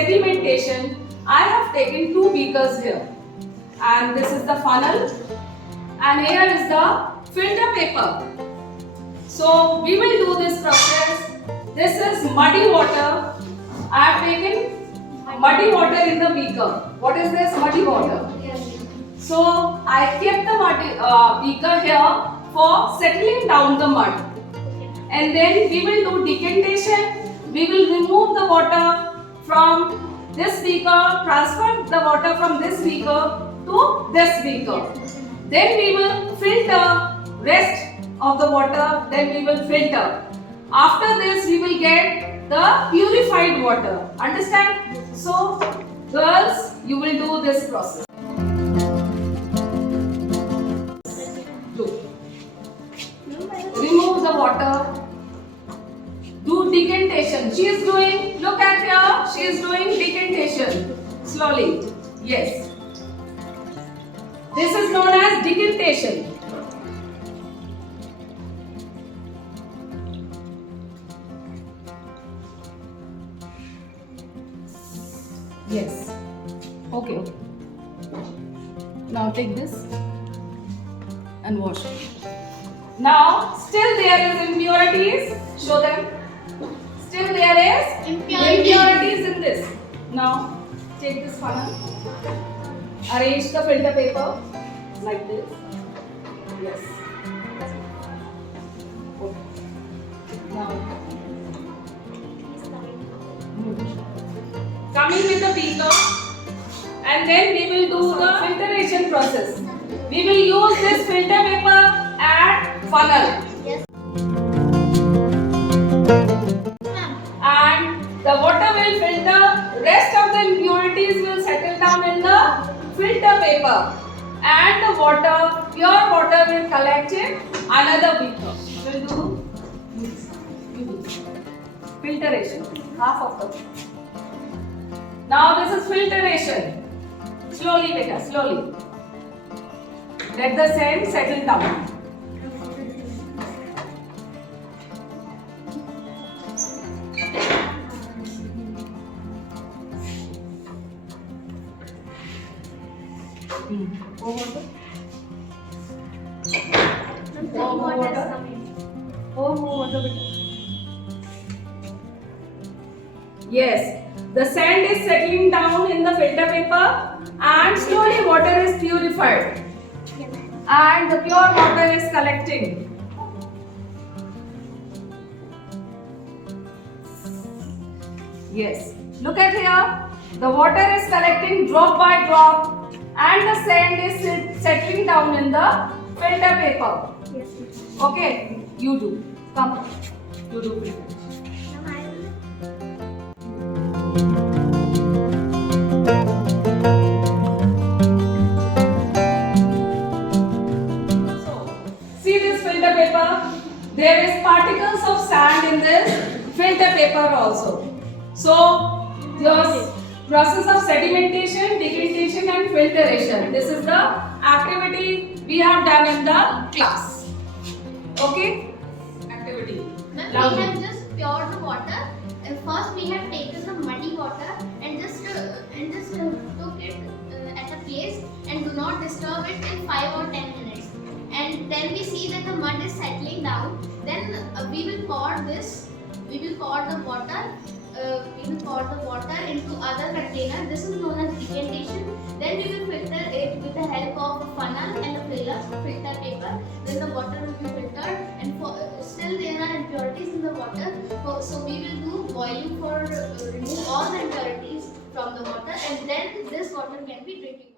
sedimentation, I have taken two beakers here. And this is the funnel. And here is the filter paper. So we will do this process. This is muddy water. I have taken muddy water in the beaker. What is this muddy water? So I kept the muddy beaker here for settling down the mud. And then we will do decantation. We will remove the water from this beaker, transfer the water from this beaker to this beaker. Then we will filter rest of the water, then we will filter. After this we will get the purified water. Understand? So girls, you will do this process. Remove the water. Do decantation. She is doing, look at here, she is doing decantation. Slowly. Yes. This is known as decantation. Yes. Okay. Now take this and wash it. Now, still there is impurities. Show them. Still there is impurities in this. Now, take this funnel. Arrange the filter paper like this. Yes. Okay. Now, coming with the beaker, and then we will do the filtration process. We will use this filter paper and funnel. Yes. And the water will filter, rest of the impurities will settle down in the filter paper. And the water, pure water will collect in another beaker. We'll do filtration, half of the. Now this is filtration. Slowly beta, slowly. Let the sand settle down. More water. More water. More water. Yes, the sand is settling down in the filter paper and slowly water is purified and the pure water is collecting. Yes, look at here. The water is collecting drop by drop and the sand is settling down in the filter paper. Yes. Okay, you do. Come, you do it. See this filter paper? There is particles of sand in this filter paper also. So, your process of sedimentation, decantation and filtration. This is the activity we have done in the class. Okay? Activity. Ma'am, we have just poured the water. First we have taken the muddy water and just took it at a place and do not disturb it in 5 or 10 minutes. And then we see that the mud is settling down. Then we will pour the water into other container. This is known as decantation. Then we will filter it with the help of a funnel and a filter paper. Then the water will be filtered, and still there are impurities in the water. So we will do boiling for remove all the impurities from the water, and then this water can be drinking.